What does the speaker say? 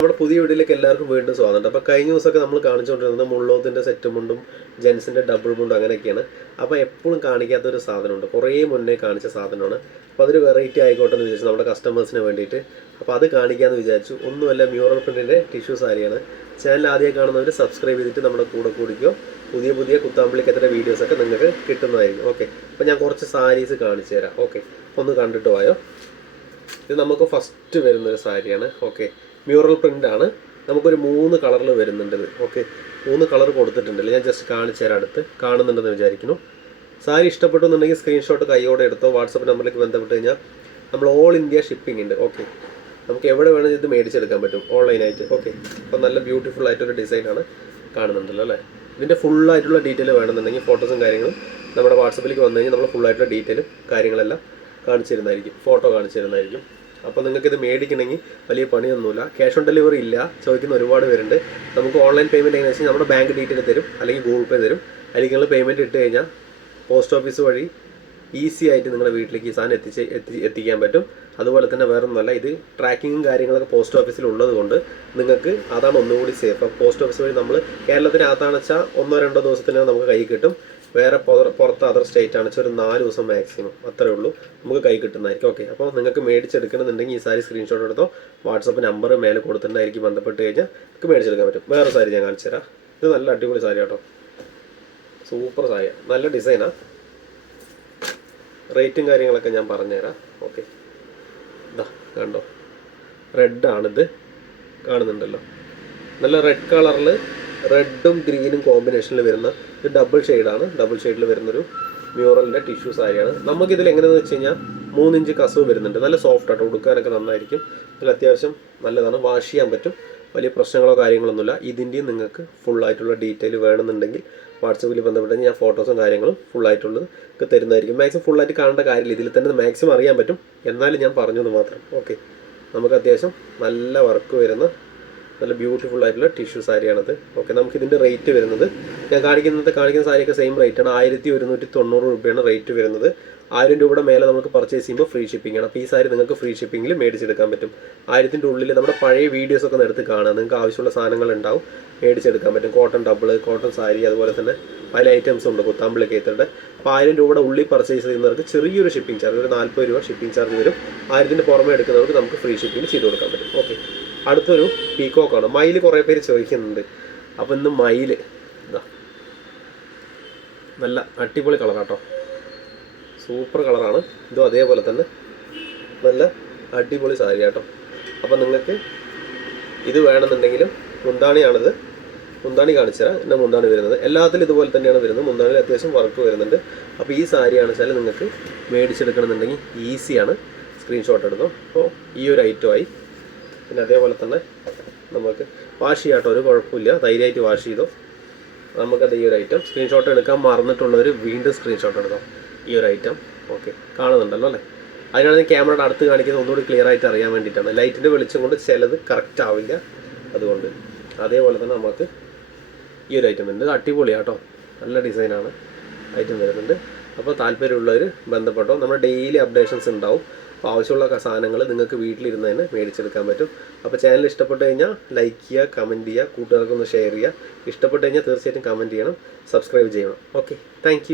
നമ്മുടെ പുതിയ വീട്ടിലേക്ക് എല്ലാവർക്കും വീണ്ടും സ്വാഗതം. അപ്പോൾ കഴിഞ്ഞ ദിവസമൊക്കെ നമ്മൾ കാണിച്ചുകൊണ്ടിരുന്നത് മുള്ളോത്തിന്റെ സെറ്റ് മുണ്ടും ജെൻസിന്റെ ഡബിൾ മുണ്ടും അങ്ങനെയൊക്കെയാണ്. അപ്പോൾ എപ്പോഴും കാണിക്കാത്ത ഒരു സാധനമുണ്ട്. കുറേ മുന്നേ കാണിച്ച സാധനമാണ്. അപ്പോൾ അതൊരു വെറൈറ്റി ആയിക്കോട്ടെ എന്ന് വിചാരിച്ചു നമ്മുടെ കസ്റ്റമേഴ്സിന് വേണ്ടിയിട്ട്. അപ്പോൾ അത് കാണിക്കാമെന്ന് വിചാരിച്ചു. ഒന്നുമല്ല മ്യൂറൽ പ്രിന്റിന്റെ ടിഷ്യൂ സാരിയാണ്. ചാനൽ ആദ്യം കാണുന്നവർ സബ്സ്ക്രൈബ് ചെയ്തിട്ട് നമ്മുടെ കൂടെ കൂടിക്കോ. പുതിയ പുതിയ കുത്താമ്പിളിക്കത്തിന്റെ വീഡിയോസൊക്കെ നിങ്ങൾക്ക് കിട്ടുന്നതായിരിക്കും. ഓക്കെ അപ്പോൾ ഞാൻ കുറച്ച് സാരീസ് കാണിച്ചു തരാം. ഓക്കെ ഒന്ന് കണ്ടിട്ട് പോയോ ഇത് നമുക്ക് ഫസ്റ്റ് വരുന്നൊരു സാരിയാണ്. ഓക്കെ മ്യൂറൽ പ്രിന്റ് ആണ്. നമുക്കൊരു മൂന്ന് കളറിൽ വരുന്നുണ്ട് ഇത്. ഓക്കെ മൂന്ന് കളർ കൊടുത്തിട്ടുണ്ടല്ലോ ഞാൻ ജസ്റ്റ് കാണിച്ചു തരാം അടുത്ത്. കാണുന്നുണ്ടെന്ന് വിചാരിക്കുന്നു. സാരി ഇഷ്ടപ്പെട്ടു എന്നുണ്ടെങ്കിൽ സ്ക്രീൻഷോട്ട് കൈയോടെ എടുത്തോ വാട്സപ്പ് നമ്പറിലേക്ക് ബന്ധപ്പെട്ട് കഴിഞ്ഞാൽ നമ്മൾ ഓൾ ഇന്ത്യ ഷിപ്പിംഗ് ഉണ്ട്. ഓക്കെ നമുക്ക് എവിടെ വേണമെങ്കിൽ ഇത് മേടിച്ചെടുക്കാൻ പറ്റും. ഓൺലൈനായിട്ട് ഓക്കെ അപ്പോൾ നല്ല ബ്യൂട്ടിഫുൾ ആയിട്ടൊരു ഡിസൈനാണ് കാണുന്നുണ്ടല്ലോ അല്ലേ? ഇതിന്റെ ഫുള്ളായിട്ടുള്ള ഡീറ്റെയിൽ വേണമെന്നുണ്ടെങ്കിൽ ഫോട്ടോസും കാര്യങ്ങളും നമ്മുടെ വാട്സപ്പിലേക്ക് വന്നു കഴിഞ്ഞാൽ നമ്മൾ ഫുള്ളായിട്ടുള്ള ഡീറ്റെയിലും കാര്യങ്ങളെല്ലാം കാണിച്ചു തരുന്നതായിരിക്കും. ഫോട്ടോ കാണിച്ചു തരുന്നതായിരിക്കും. അപ്പോൾ നിങ്ങൾക്ക് ഇത് മേടിക്കണമെങ്കിൽ വലിയ പണിയൊന്നുമില്ല. ക്യാഷ് ഓൺ ഡെലിവറി ഇല്ല. ചോദിക്കുന്ന ഒരുപാട് പേരുണ്ട്. നമുക്ക് ഓൺലൈൻ പേയ്മെന്റ് എങ്ങനെയാണെന്ന് വെച്ചാൽ നമ്മുടെ ബാങ്ക് ഡീറ്റെയിൽ തരും അല്ലെങ്കിൽ ഗൂഗിൾ പേ തരും. അല്ലെങ്കിൽ നിങ്ങൾ പേയ്മെന്റ് ഇട്ട് കഴിഞ്ഞാൽ പോസ്റ്റ് ഓഫീസ് വഴി ഈസി ആയിട്ട് നിങ്ങളുടെ വീട്ടിലേക്ക് ഈ സാധനം എത്തിച്ച് എത്തി എത്തിക്കാൻ പറ്റും. അതുപോലെ തന്നെ വേറെ ഒന്നുമല്ല ഇത് ട്രാക്കിങ്ങും കാര്യങ്ങളൊക്കെ പോസ്റ്റ് ഓഫീസിൽ ഉള്ളത് കൊണ്ട് നിങ്ങൾക്ക് അതാണ് ഒന്നുകൂടി സേഫ് പോസ്റ്റ് ഓഫീസ് വഴി നമ്മൾ കേരളത്തിനകത്താണെന്ന് വെച്ചാൽ ഒന്നോ രണ്ടോ ദിവസത്തിനകം നമുക്ക് കൈ കിട്ടും. വേറെ പുറ- പുറത്ത് അതർ സ്റ്റേറ്റ് ആണ്. ഒരു നാല് ദിവസം മാക്സിമം അത്രേ ഉള്ളൂ. നമുക്ക് കൈ കിട്ടുന്നതായിരിക്കും. ഓക്കെ അപ്പോൾ നിങ്ങൾക്ക് മേടിച്ചെടുക്കണമെന്നുണ്ടെങ്കിൽ ഈ സാരി സ്ക്രീൻഷോട്ട് എടുത്തോ. വാട്സപ്പ് നമ്പർ മേലെ കൊടുത്തിട്ടുണ്ടായിരിക്കും ബന്ധപ്പെട്ട് കഴിഞ്ഞാൽ നിങ്ങൾക്ക് മേടിച്ചെടുക്കാൻ പറ്റും. വേറെ സാരി ഞാൻ കാണിച്ചു തരാം. ഇത് നല്ല അടിപൊളി സാരി കേട്ടോ. സൂപ്പർ സാരി നല്ല ഡിസൈനാണ് റേറ്റും കാര്യങ്ങളൊക്കെ ഞാൻ പറഞ്ഞുതരാം. ഓക്കെ ഇതാ കണ്ടോ? റെഡാണിത് കാണുന്നുണ്ടല്ലോ. നല്ല റെഡ് കളറിൽ റെഡും ഗ്രീനും കോമ്പിനേഷനിൽ വരുന്ന ഒരു ഡബിൾ ഷെയ്ഡാണ് ഡബിൾ ഷെയ്ഡിൽ വരുന്നൊരു മ്യൂറലിന്റെ ടിഷ്യൂ സാരിയാണ് നമുക്കിതിൽ എങ്ങനെയാണെന്ന് വെച്ച് കഴിഞ്ഞാൽ മൂന്നിഞ്ച് കസവ് വരുന്നുണ്ട്. നല്ല സോഫ്റ്റ് ആട്ടോ. ഉടുക്കാനൊക്കെ നന്നായിരിക്കും. ഇതിൽ അത്യാവശ്യം നല്ലതാണ്. വാഷ് ചെയ്യാൻ പറ്റും. വലിയ പ്രശ്നങ്ങളോ കാര്യങ്ങളൊന്നുമില്ല. ഇതിന്റെയും നിങ്ങൾക്ക് ഫുള്ളായിട്ടുള്ള ഡീറ്റെയിൽ വേണമെന്നുണ്ടെങ്കിൽ വാട്സപ്പിൽ ബന്ധപ്പെട്ട് ഞാൻ ഫോട്ടോസും കാര്യങ്ങളും ഫുള്ളായിട്ടുള്ളത് ഒക്കെ തരുന്നതായിരിക്കും. മാക്സിമം ഫുള്ളായിട്ട് കാണേണ്ട കാര്യമില്ല. ഇതിൽ തന്നെ മാക്സിമം അറിയാൻ പറ്റും. എന്നാലും ഞാൻ പറഞ്ഞത് മാത്രം. ഓക്കെ നമുക്ക് അത്യാവശ്യം നല്ല വർക്ക് വരുന്ന നല്ല ബ്യൂട്ടിഫുൾ ആയിട്ടുള്ള ടിഷ്യൂ സാരിയാണത്. ഓക്കെ നമുക്ക് ഇതിന്റെ റേറ്റ് വരുന്നത്. ഞാൻ കാണിക്കുന്നത് കാണിക്കുന്ന സാരിയൊക്കെ സെയിം റേറ്റ് ആണ്. ആയിരത്തി ഒരുന്നൂറ്റി തൊണ്ണൂറ് രൂപയാണ് റേറ്റ് വരുന്നത്. ആയിരം രൂപയുടെ മേലെ നമുക്ക് പർച്ചേസ് ചെയ്യുമ്പോൾ ഫ്രീ ഷിപ്പിംഗ് ആണ്. അപ്പോൾ ഈ സാരി നിങ്ങൾക്ക് ഫ്രീ ഷിപ്പിംഗിൽ മേടിച്ചെടുക്കാൻ പറ്റും. ആയിരത്തിന്റെ ഉള്ളിൽ നമ്മുടെ പഴയ വീഡിയോസ് ഒക്കെ എടുത്ത് കാണാം. നിങ്ങൾക്ക് ആവശ്യമുള്ള സാധനങ്ങൾ ഉണ്ടാവും. മേടിച്ചെടുക്കാൻ പറ്റും. കോട്ടൺ ഡബിൾ കോട്ടൺ സാരി അതുപോലെ തന്നെ പല ഐറ്റംസ് ഉണ്ട്. കുത്താമ്പിളി കേത്തറുടെ അപ്പോൾ ആയിരം രൂപയുടെ ഉള്ളിൽ പർച്ചേസ് ചെയ്യുന്നവർക്ക് ചെറിയൊരു ഷിപ്പിംഗ് ചാർജ് ഒരു നാൽപ്പത് രൂപ ഷിപ്പിംഗ് ചാർജ് വരും. ആയിരത്തിന്റെ പുറമെ എടുക്കുന്നവർക്ക് നമുക്ക് ഫ്രീ ഷിപ്പിംഗ് ചെയ്ത് കൊടുക്കാൻ പറ്റും. ഓക്കെ അടുത്തൊരു പീക്കോക്കാണ്. മയിൽ കുറേ പേര് ചോദിക്കുന്നുണ്ട്. അപ്പോൾ ഇന്ന് മയിൽ. ഇതാ നല്ല അടിപൊളി കളറാട്ടോ. സൂപ്പർ കളറാണ്. ഇതും അതേപോലെ തന്നെ നല്ല അടിപൊളി സാരി കേട്ടോ അപ്പോൾ നിങ്ങൾക്ക് ഇത് വേണമെന്നുണ്ടെങ്കിലും മുന്താണിയാണിത്. മുന്താണി കാണിച്ചു തരാം. എന്റെ മുന്താണി വരുന്നത്. എല്ലാത്തിലും ഇതുപോലെ തന്നെയാണ് വരുന്നത്. മുന്താണിയിൽ അത്യാവശ്യം വർക്ക് വരുന്നുണ്ട്. അപ്പോൾ ഈ സാരിയാണ് വെച്ചാൽ നിങ്ങൾക്ക് മേടിച്ചെടുക്കണമെന്നുണ്ടെങ്കിൽ ഈസിയാണ് സ്ക്രീൻഷോട്ട് എടുക്കും അപ്പോൾ ഈ ഒരു ഐറ്റമായി പിന്നെ അതേപോലെ തന്നെ നമുക്ക് വാഷ് ചെയ്യാട്ടോ ഒരു കുഴപ്പമില്ല. ധൈര്യമായിട്ട് വാഷ് ചെയ്തോ. നമുക്കത് ഈ ഒരു ഐറ്റം സ്ക്രീൻഷോട്ട് എടുക്കാൻ മറന്നിട്ടുള്ളവർ വീണ്ടും സ്ക്രീൻഷോട്ട് എടുക്കാം ഈ ഒരു ഐറ്റം ഓക്കെ കാണുന്നുണ്ടല്ലോ അല്ലേ? അതിനാണ് ക്യാമറയുടെ അടുത്ത് കാണിക്കുന്നത്. ഒന്നുകൂടി ക്ലിയർ ആയിട്ട് അറിയാൻ വേണ്ടിയിട്ടാണ്. ലൈറ്റിന്റെ വെളിച്ചം കൊണ്ട് ചിലത് കറക്റ്റ് ആവില്ല അതുകൊണ്ട്. അതേപോലെ തന്നെ നമുക്ക് ഈ ഒരു ഐറ്റം ഉണ്ട്. അടിപൊളിയാട്ടോ. നല്ല ഡിസൈനാണ് ഐറ്റം വരുന്നുണ്ട്. അപ്പോൾ താല്പര്യമുള്ളവർ ബന്ധപ്പെട്ടോ നമ്മുടെ ഡെയിലി അപ്ഡേഷൻസ് ഉണ്ടാവും. അപ്പോൾ ആവശ്യമുള്ള സാധനങ്ങൾ നിങ്ങൾക്ക് വീട്ടിലിരുന്ന് തന്നെ മേടിച്ചെടുക്കാൻ പറ്റും. അപ്പോൾ ചാനൽ ഇഷ്ടപ്പെട്ട് കഴിഞ്ഞാൽ ലൈക്ക് ചെയ്യുക കമന്റ് ചെയ്യുക കൂട്ടുകാർക്കൊന്ന് ഷെയർ ചെയ്യുക. ഇഷ്ടപ്പെട്ട് കഴിഞ്ഞാൽ തീർച്ചയായിട്ടും കമന്റ് ചെയ്യണം സബ്സ്ക്രൈബ് ചെയ്യണം. Okay thank